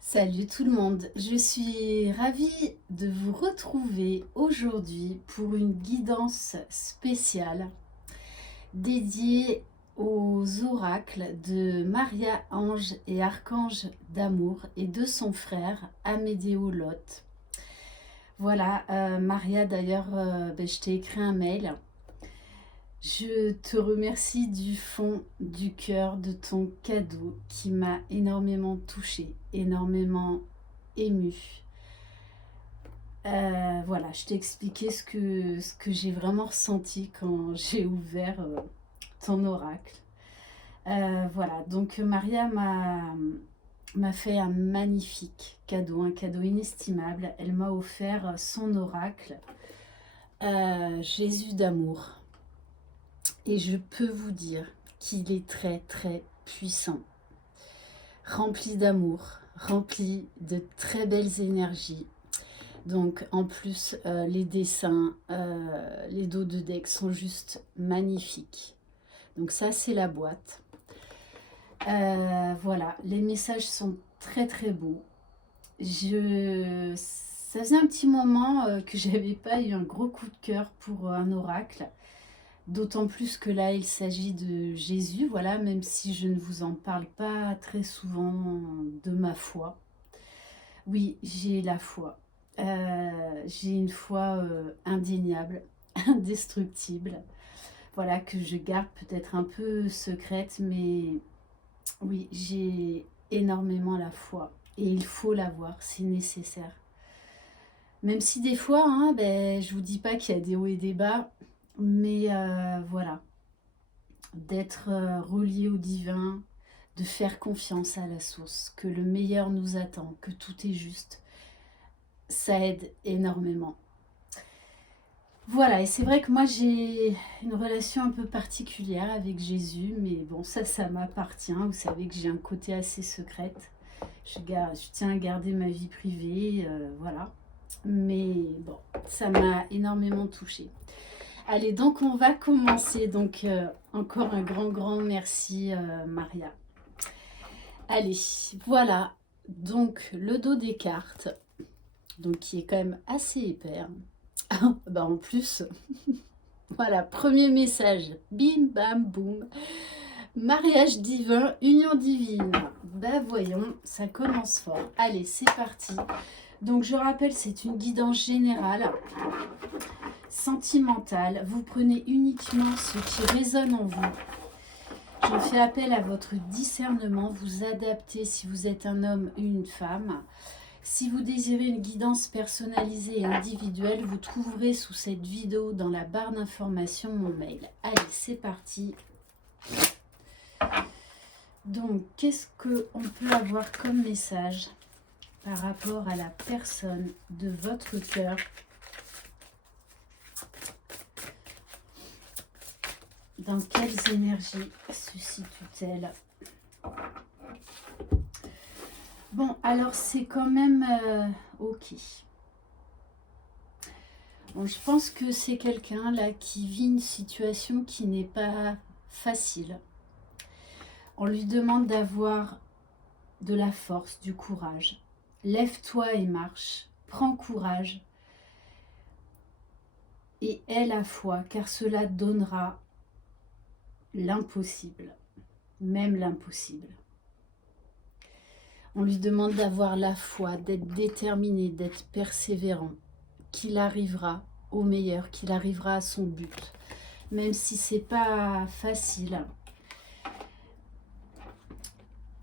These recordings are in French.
Salut tout le monde, je suis ravie de vous retrouver aujourd'hui pour une guidance spéciale dédiée aux oracles de Maria Ange et Archange d'amour et de son frère Amédéo Lot. Voilà, Maria d'ailleurs, je t'ai écrit un mail. Je te remercie du fond du cœur de ton cadeau qui m'a énormément touchée, énormément émue. Voilà, je t'ai expliqué ce que j'ai vraiment ressenti quand j'ai ouvert ton oracle. Voilà, donc Maria m'a fait un magnifique cadeau, un cadeau inestimable. Elle m'a offert son oracle, Jésus d'amour. Et je peux vous dire qu'il est très très puissant, rempli d'amour, rempli de très belles énergies. Donc en plus, les dessins, les dos de deck sont juste magnifiques. Donc ça, c'est la boîte. Voilà, les messages sont très très beaux. Ça faisait un petit moment que j'avais pas eu un gros coup de cœur pour un oracle. D'autant plus que là, il s'agit de Jésus, voilà, même si je ne vous en parle pas très souvent de ma foi. Oui, j'ai la foi. J'ai une foi indéniable, indestructible, voilà, que je garde peut-être un peu secrète, mais oui, j'ai énormément la foi. Et il faut l'avoir, c'est nécessaire. Même si des fois, hein, je vous dis pas qu'il y a des hauts et des bas, mais voilà, d'être relié au divin, de faire confiance à la source, que le meilleur nous attend, que tout est juste, ça aide énormément. Voilà, et c'est vrai que moi j'ai une relation un peu particulière avec Jésus, mais bon, ça m'appartient. Vous savez que j'ai un côté assez secrète. Je tiens à garder ma vie privée, voilà. Mais bon, ça m'a énormément touchée. Allez, donc on va commencer. Donc encore un grand merci Maria. Allez, voilà. Donc le dos des cartes, donc qui est quand même assez épais. En plus, voilà, premier message. Bim bam boum. Mariage divin, union divine. Voyons, ça commence fort. Allez, c'est parti. Donc je rappelle, c'est une guidance générale, sentimentale. Vous prenez uniquement ce qui résonne en vous. Je fais appel à votre discernement. Vous adaptez si vous êtes un homme ou une femme. Si vous désirez une guidance personnalisée et individuelle, vous trouverez sous cette vidéo dans la barre d'information mon mail. Allez, c'est parti. Donc, qu'est-ce qu'on peut avoir comme message par rapport à la personne de votre cœur? Dans quelles énergies se situe-t-elle? Bon, alors c'est quand même ok. Bon, je pense que c'est quelqu'un là qui vit une situation qui n'est pas facile. On lui demande d'avoir de la force, du courage. Lève-toi et marche. Prends courage. Et aie la foi, car cela donnera l'impossible, même l'impossible. On lui demande d'avoir la foi, d'être déterminé, d'être persévérant, qu'il arrivera au meilleur, qu'il arrivera à son but, même si c'est pas facile.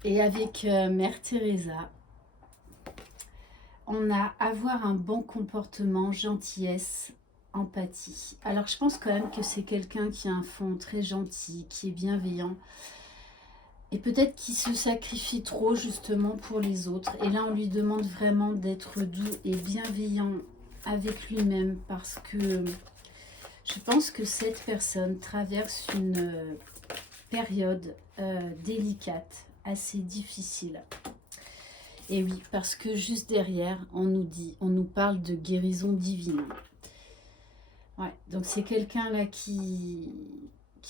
Et avec Mère Teresa, on a avoir un bon comportement, gentillesse, empathie. Alors je pense quand même que c'est quelqu'un qui a un fond très gentil, qui est bienveillant, et peut-être qu'il se sacrifie trop justement pour les autres. Et là on lui demande vraiment d'être doux et bienveillant avec lui-même, parce que je pense que cette personne traverse une période délicate, assez difficile. Et oui, parce que juste derrière, on nous parle de guérison divine. Ouais, donc c'est quelqu'un là qui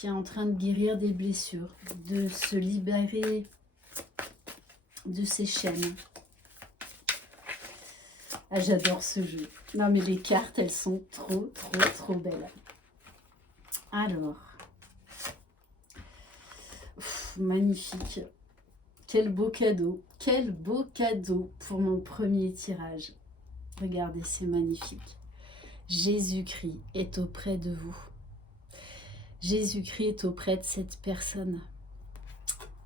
est en train de guérir des blessures, de se libérer de ses chaînes. Ah, j'adore ce jeu. Non, mais les cartes, elles sont trop, trop, trop belles. Alors, magnifique. Quel beau cadeau. Quel beau cadeau pour mon premier tirage. Regardez, c'est magnifique. Jésus-Christ est auprès de vous. Jésus-Christ est auprès de cette personne.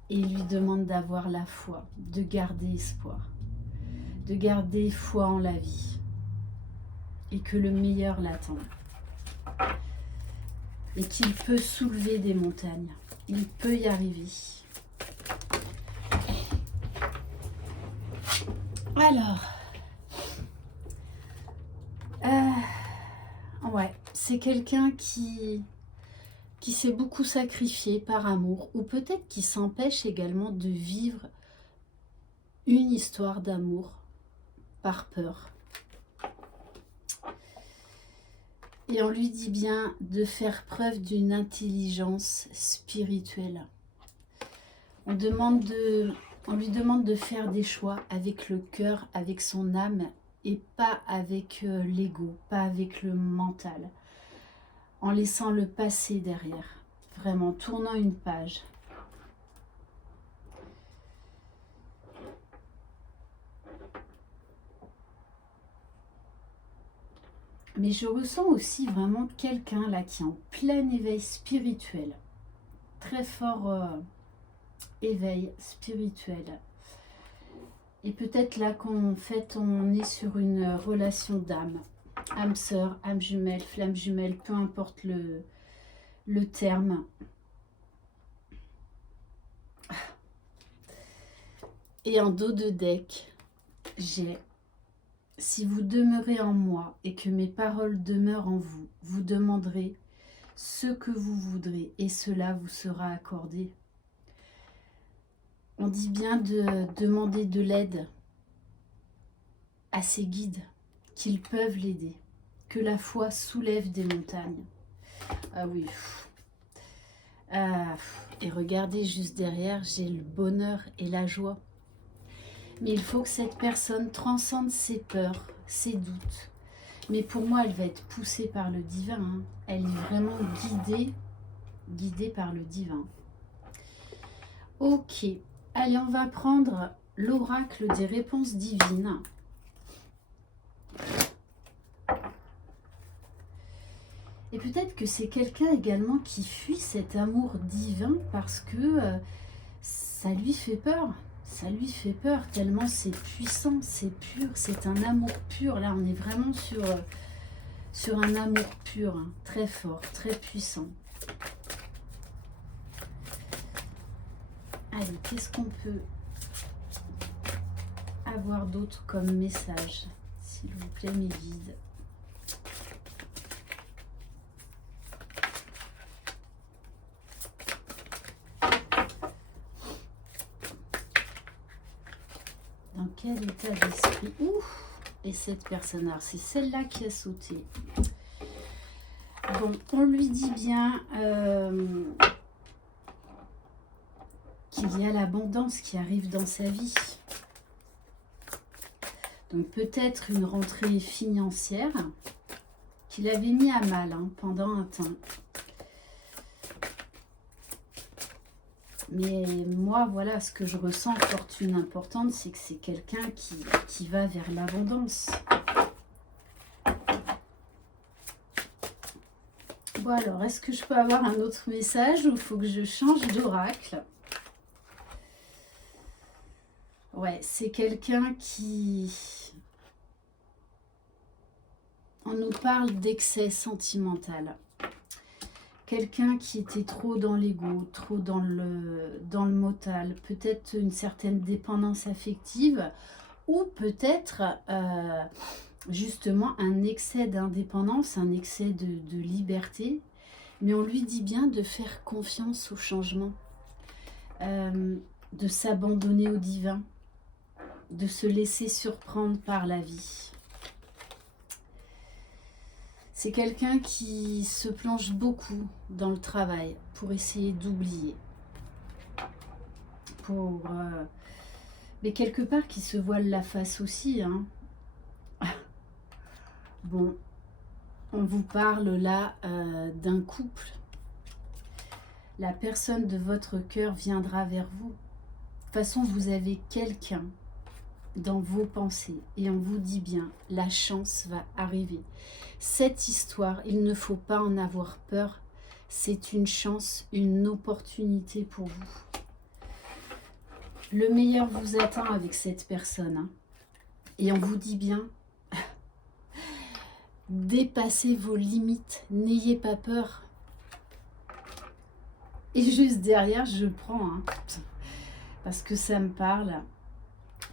Et il lui demande d'avoir la foi, de garder espoir, de garder foi en la vie. Et que le meilleur l'attend. Et qu'il peut soulever des montagnes. Il peut y arriver. Alors, ouais, c'est quelqu'un qui s'est beaucoup sacrifié par amour, ou peut-être qui s'empêche également de vivre une histoire d'amour par peur. Et on lui dit bien de faire preuve d'une intelligence spirituelle. On lui demande de faire des choix avec le cœur, avec son âme, et pas avec l'ego, pas avec le mental. En laissant le passé derrière, vraiment tournant une page. Mais je ressens aussi vraiment quelqu'un là qui est en plein éveil spirituel, très fort éveil spirituel. Et peut-être là qu'en fait on est sur une relation d'âme, âme sœur, âme jumelle, flamme jumelle, peu importe le terme. Et en dos de deck, j'ai « Si vous demeurez en moi et que mes paroles demeurent en vous, vous demanderez ce que vous voudrez et cela vous sera accordé. » On dit bien de demander de l'aide à ses guides, qu'ils peuvent l'aider, que la foi soulève des montagnes. Ah oui. Et regardez juste derrière, j'ai le bonheur et la joie. Mais il faut que cette personne transcende ses peurs, ses doutes. Mais pour moi, elle va être poussée par le divin. Hein. Elle est vraiment guidée par le divin. Ok. Allez, on va prendre l'oracle des réponses divines. Et peut-être que c'est quelqu'un également qui fuit cet amour divin parce que ça lui fait peur. Ça lui fait peur tellement c'est puissant, c'est pur, c'est un amour pur. Là, on est vraiment sur un amour pur, hein, très fort, très puissant. Allez, qu'est-ce qu'on peut avoir d'autre comme message? S'il vous plaît, mes guides. Dans quel état d'esprit? Ouf! Et cette personne, alors c'est celle-là qui a sauté. Bon, on lui dit bien qu'il y a l'abondance qui arrive dans sa vie. Donc peut-être une rentrée financière qu'il avait mis à mal pendant un temps. Mais moi, voilà, ce que je ressens, fortune importante, c'est que c'est quelqu'un qui va vers l'abondance. Bon alors, est-ce que je peux avoir un autre message ou il faut que je change d'oracle? Ouais, c'est quelqu'un qui... On nous parle d'excès sentimental. Quelqu'un qui était trop dans l'ego, trop dans le mental, peut-être une certaine dépendance affective ou peut-être justement un excès d'indépendance, un excès de liberté. Mais on lui dit bien de faire confiance au changement, de s'abandonner au divin, de se laisser surprendre par la vie. C'est quelqu'un qui se plonge beaucoup dans le travail pour essayer d'oublier. Mais quelque part qui se voile la face aussi. Hein. Bon, on vous parle là d'un couple. La personne de votre cœur viendra vers vous. De toute façon, vous avez quelqu'un dans vos pensées et on vous dit bien, la chance va arriver. Cette histoire, il ne faut pas en avoir peur. C'est une chance, une opportunité pour vous. Le meilleur vous attend avec cette personne. Hein. Et on vous dit bien, dépassez vos limites, n'ayez pas peur. Et juste derrière, je prends, hein, parce que ça me parle,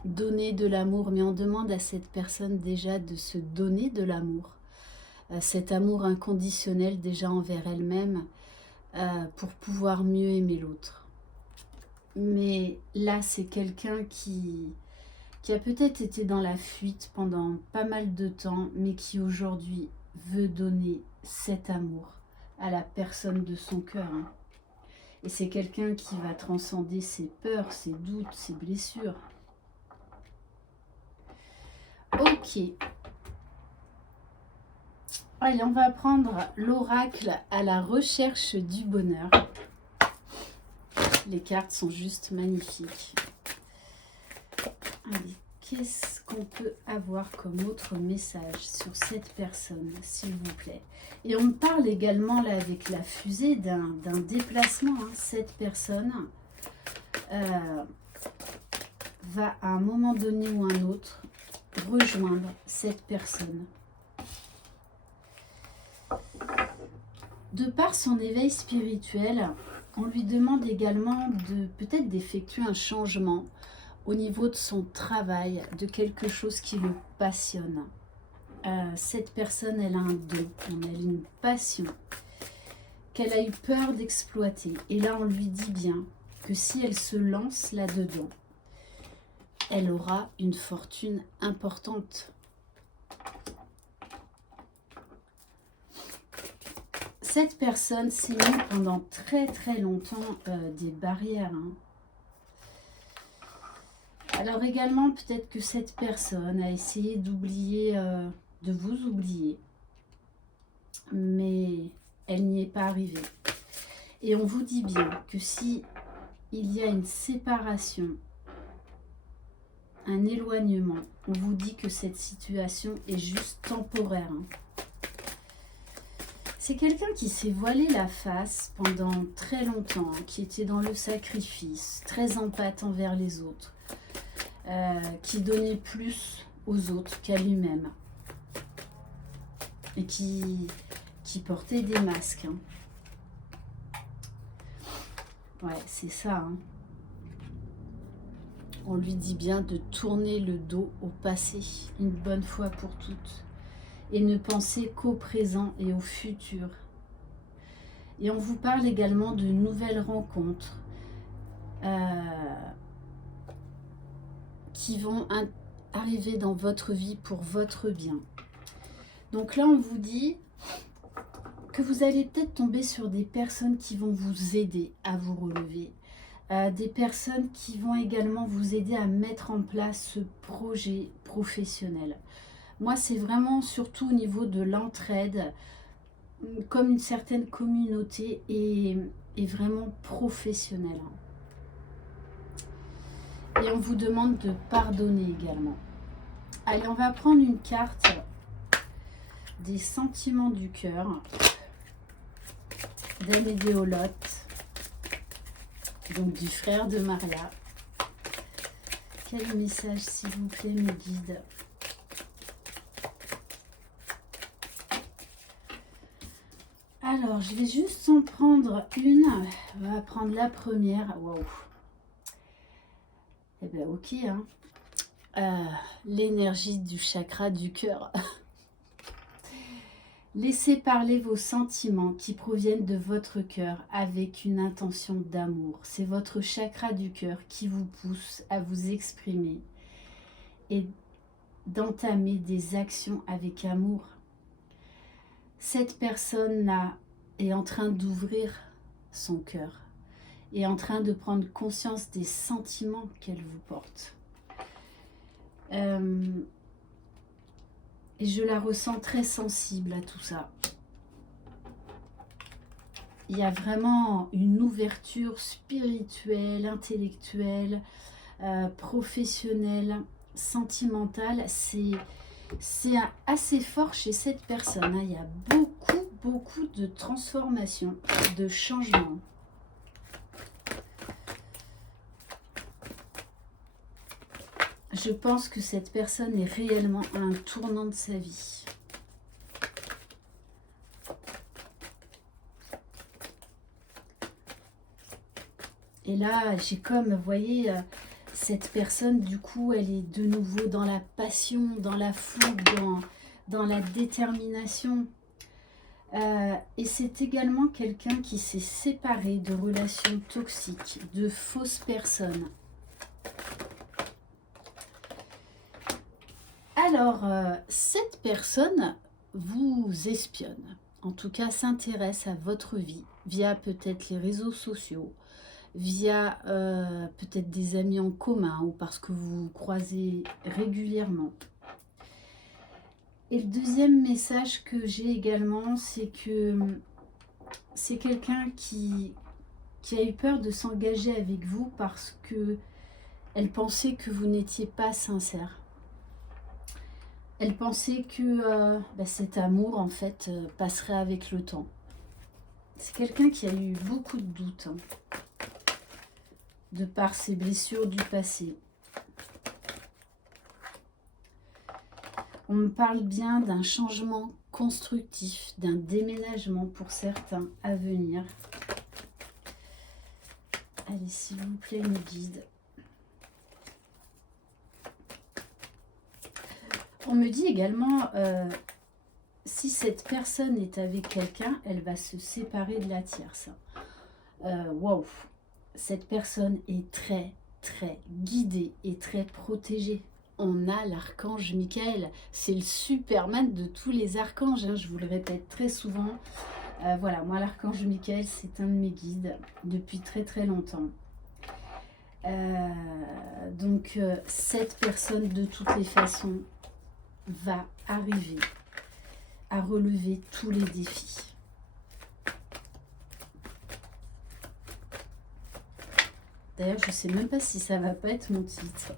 donner de l'amour. Mais on demande à cette personne déjà de se donner de l'amour. Cet amour inconditionnel déjà envers elle-même pour pouvoir mieux aimer l'autre. Mais là, c'est quelqu'un qui a peut-être été dans la fuite pendant pas mal de temps, mais qui aujourd'hui veut donner cet amour à la personne de son cœur. Hein. Et c'est quelqu'un qui va transcender ses peurs, ses doutes, ses blessures. Ok. Allez, on va prendre l'oracle à la recherche du bonheur. Les cartes sont juste magnifiques. Allez, qu'est-ce qu'on peut avoir comme autre message sur cette personne, s'il vous plaît? Et on me parle également, là, avec la fusée, d'un déplacement. Hein. Cette personne va, à un moment donné ou un autre, rejoindre cette personne. De par son éveil spirituel, on lui demande également de peut-être d'effectuer un changement au niveau de son travail, de quelque chose qui le passionne. Cette personne, elle a un don, elle a une passion qu'elle a eu peur d'exploiter. Et là, on lui dit bien que si elle se lance là-dedans, elle aura une fortune importante. Cette personne s'est mis pendant très très longtemps des barrières. Hein. Alors également, peut-être que cette personne a essayé d'oublier, de vous oublier, mais elle n'y est pas arrivée. Et on vous dit bien que si il y a une séparation, un éloignement, on vous dit que cette situation est juste temporaire. Hein. C'est quelqu'un qui s'est voilé la face pendant très longtemps, hein, qui était dans le sacrifice, très empathe envers les autres, qui donnait plus aux autres qu'à lui-même et qui portait des masques. Hein. Ouais, c'est ça. Hein. On lui dit bien de tourner le dos au passé une bonne fois pour toutes et ne penser qu'au présent et au futur. Et on vous parle également de nouvelles rencontres qui vont arriver dans votre vie pour votre bien. Donc là, on vous dit que vous allez peut-être tomber sur des personnes qui vont vous aider à vous relever. Des personnes qui vont également vous aider à mettre en place ce projet professionnel. Moi, c'est vraiment surtout au niveau de l'entraide, comme une certaine communauté et vraiment professionnelle. Et on vous demande de pardonner également. Allez, on va prendre une carte des sentiments du cœur d'Amédéolote, donc du frère de Maria. Quel message, s'il vous plaît, mes guides? Alors, je vais juste en prendre une. On va prendre la première. Waouh. Eh bien, ok. Hein. L'énergie du chakra du cœur. Laissez parler vos sentiments qui proviennent de votre cœur avec une intention d'amour. C'est votre chakra du cœur qui vous pousse à vous exprimer et d'entamer des actions avec amour. Cette personne là est en train d'ouvrir son cœur, est en train de prendre conscience des sentiments qu'elle vous porte. Et Et je la ressens très sensible à tout ça. Il y a vraiment une ouverture spirituelle, intellectuelle, professionnelle, sentimentale. C'est assez fort chez cette personne, hein. Il y a beaucoup de transformations, de changements. Je pense que cette personne est réellement à un tournant de sa vie. Et là, j'ai comme, vous voyez, cette personne, du coup, elle est de nouveau dans la passion, dans la fougue, dans la détermination. Et c'est également quelqu'un qui s'est séparé de relations toxiques, de fausses personnes. Alors, cette personne vous espionne, en tout cas s'intéresse à votre vie, via peut-être les réseaux sociaux, via peut-être des amis en commun ou parce que vous vous croisez régulièrement. Et le deuxième message que j'ai également, c'est que c'est quelqu'un qui a eu peur de s'engager avec vous parce que elle pensait que vous n'étiez pas sincère. Elle pensait que cet amour, en fait, passerait avec le temps. C'est quelqu'un qui a eu beaucoup de doutes, hein, de par ses blessures du passé. On me parle bien d'un changement constructif, d'un déménagement pour certains à venir. Allez, s'il vous plaît, mes guides. On me dit également, si cette personne est avec quelqu'un, elle va se séparer de la tierce. Waouh! Cette personne est très guidée et très protégée. On a l'archange Michael, c'est le Superman de tous les archanges, hein, je vous le répète très souvent. Voilà, moi l'archange Michael, c'est un de mes guides depuis très longtemps. Donc cette personne de toutes les façons va arriver à relever tous les défis. D'ailleurs, je ne sais même pas si ça va pas être mon titre.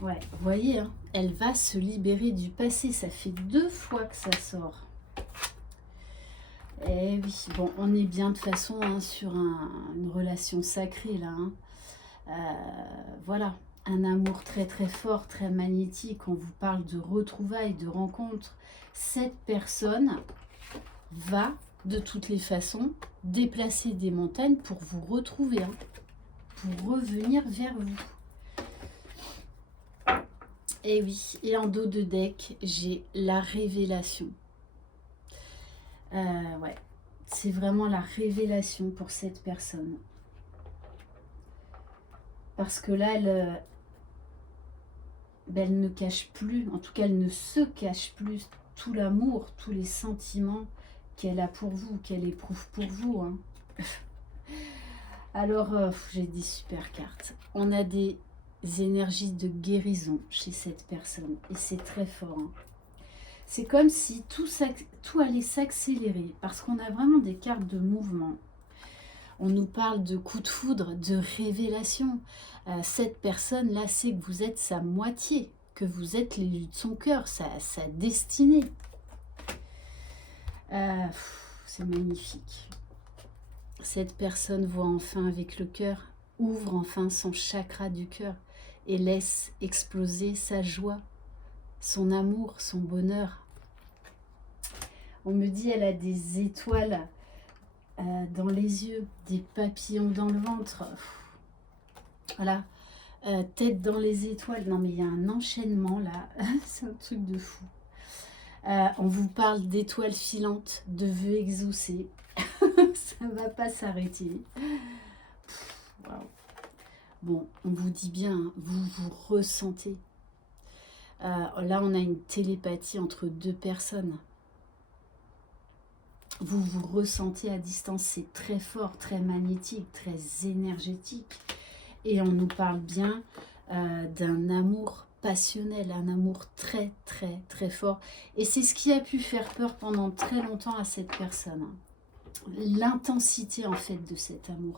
Ouais, vous voyez, hein, elle va se libérer du passé. Ça fait 2 fois que ça sort. Eh oui, bon, on est bien de toute façon, hein, sur une relation sacrée, là. Hein. Voilà, un amour très fort, très magnétique. On vous parle de retrouvailles, de rencontres. Cette personne va, de toutes les façons, déplacer des montagnes pour vous retrouver, hein, pour revenir vers vous. Et oui, et en dos de deck, j'ai la révélation. Ouais, c'est vraiment la révélation pour cette personne. Parce que là, elle ne cache plus, en tout cas, elle ne se cache plus tout l'amour, tous les sentiments qu'elle a pour vous, qu'elle éprouve pour vous. Hein. Alors, j'ai des super cartes. On a des énergies de guérison chez cette personne. Et c'est très fort. Hein. C'est comme si tout allait s'accélérer. Parce qu'on a vraiment des cartes de mouvement. On nous parle de coup de foudre, de révélation. Cette personne-là sait que vous êtes sa moitié. Que vous êtes l'élu de son cœur, sa destinée. C'est magnifique. Cette personne voit enfin avec le cœur, ouvre enfin son chakra du cœur et laisse exploser sa joie, son amour, son bonheur. On me dit elle a des étoiles dans les yeux, des papillons dans le ventre. Voilà, tête dans les étoiles. Non mais il y a un enchaînement là, c'est un truc de fou. On vous parle d'étoiles filantes, de vœux exaucés. Ça ne va pas s'arrêter. Wow. Bon, on vous dit bien, hein, vous ressentez. Là, on a une télépathie entre 2 personnes. Vous ressentez à distance, c'est très fort, très magnétique, très énergétique. Et on nous parle bien d'un amour passionnel, un amour très très très fort. Et c'est ce qui a pu faire peur pendant très longtemps à cette personne. L'intensité en fait de cet amour.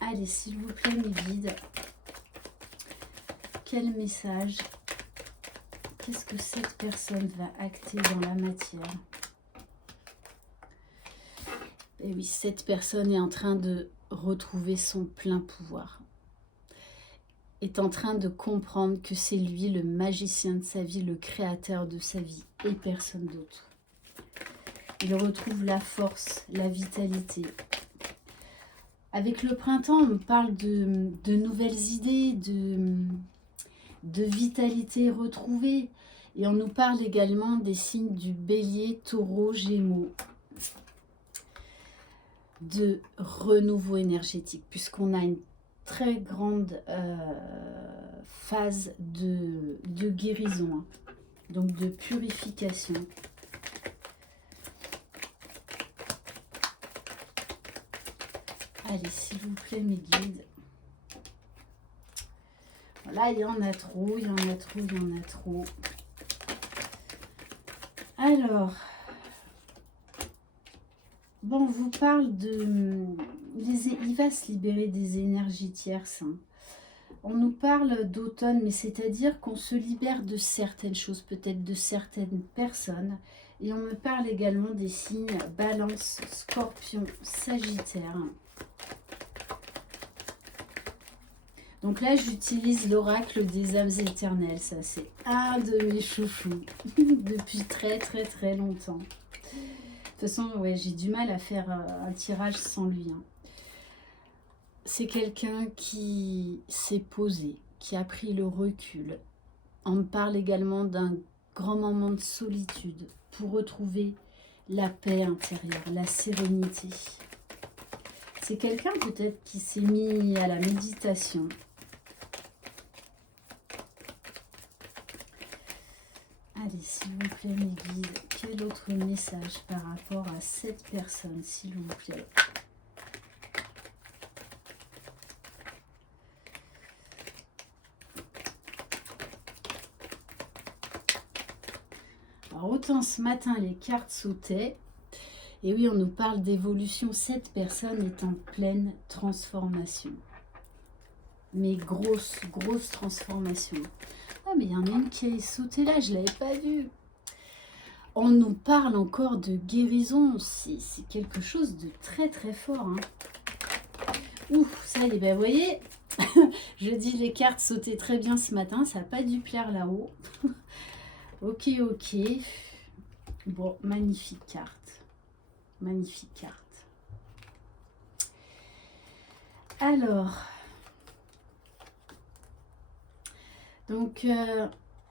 Allez, s'il vous plaît, mes guides, quel message, qu'est-ce que cette personne va acter dans la matière? Et oui, cette personne est en train de retrouver son plein pouvoir, est en train de comprendre que c'est lui le magicien de sa vie, le créateur de sa vie et personne d'autre. Il retrouve la force, la vitalité. Avec le printemps, on parle de nouvelles idées, de vitalité retrouvée. Et on nous parle également des signes du bélier, taureau, gémeaux. De renouveau énergétique, puisqu'on a une très grande phase de guérison, hein, donc de purification. Allez, s'il vous plaît, mes guides. Voilà, il y en a trop, il y en a trop, il y en a trop. Alors, bon, on vous parle de... il va se libérer des énergies tierces. Hein. On nous parle d'automne, mais c'est-à-dire qu'on se libère de certaines choses, peut-être de certaines personnes. Et on me parle également des signes Balance, Scorpion, Sagittaire. Donc là, j'utilise l'oracle des âmes éternelles. Ça, c'est un de mes chouchous depuis très très très longtemps. De toute façon, ouais, j'ai du mal à faire un tirage sans lui. Hein. C'est quelqu'un qui s'est posé, qui a pris le recul. On me parle également d'un grand moment de solitude pour retrouver la paix intérieure, la sérénité. C'est quelqu'un peut-être qui s'est mis à la méditation. Allez, s'il vous plaît, mes guides, quel autre message par rapport à cette personne, s'il vous plaît? Alors, autant ce matin, les cartes sautaient. Et oui, on nous parle d'évolution. Cette personne est en pleine transformation. Mais grosse, grosse transformation. Ah, mais il y en a une qui est sautée là, je ne l'avais pas vue. On nous parle encore de guérison. C'est quelque chose de très, très fort. Hein. Ouf, ça y est, ben, vous voyez, je dis les cartes sautaient très bien ce matin. Ça n'a pas dû plaire là-haut. Ok, ok. Bon, magnifique carte. Magnifique carte. Alors... Donc,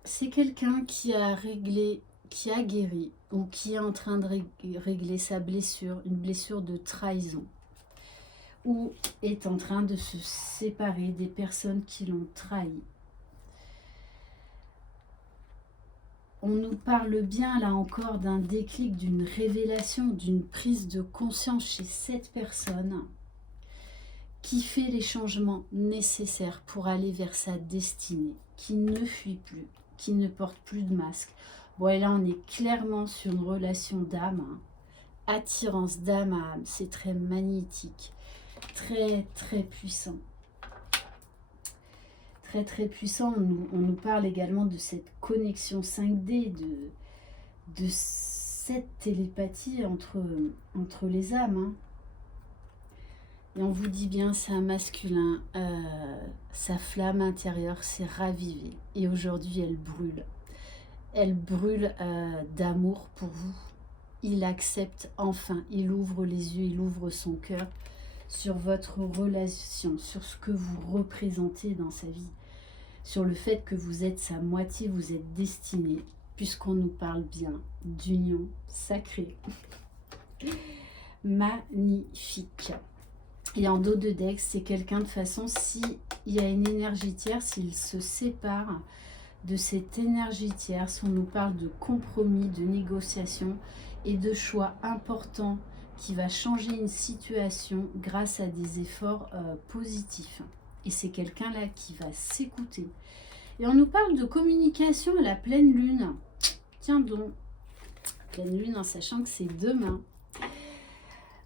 c'est quelqu'un qui a réglé, qui a guéri ou qui est en train de régler sa blessure, une blessure de trahison, ou est en train de se séparer des personnes qui l'ont trahi. On nous parle bien, là encore, d'un déclic, d'une révélation, d'une prise de conscience chez cette personne qui fait les changements nécessaires pour aller vers sa destinée, qui ne fuit plus, qui ne porte plus de masque. Bon, et là, on est clairement sur une relation d'âme, hein. Attirance d'âme à âme, c'est très magnétique, très, très puissant. Très, très puissant. On nous parle également de cette connexion 5D, de cette télépathie entre les âmes, hein. Et on vous dit bien, c'est un masculin, sa flamme intérieure s'est ravivée. Et aujourd'hui, elle brûle. Elle brûle d'amour pour vous. Il accepte enfin, il ouvre les yeux, il ouvre son cœur sur votre relation, sur ce que vous représentez dans sa vie, sur le fait que vous êtes sa moitié, vous êtes destiné, puisqu'on nous parle bien d'union sacrée. Magnifique. Et en dos de deck, c'est quelqu'un de façon, s'il y a une énergie tierce, s'il se sépare de cette énergie tierce, on nous parle de compromis, de négociation et de choix importants qui va changer une situation grâce à des efforts positifs. Et c'est quelqu'un là qui va s'écouter. Et on nous parle de communication à la pleine lune. Tiens donc, pleine lune en sachant que c'est demain.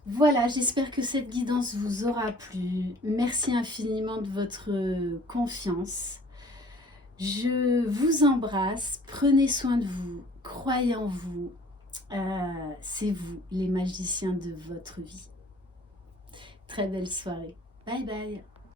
Voilà, j'espère que cette guidance vous aura plu. Merci infiniment de votre confiance. Je vous embrasse, prenez soin de vous, croyez en vous. C'est vous, les magiciens de votre vie. Très belle soirée. Bye bye.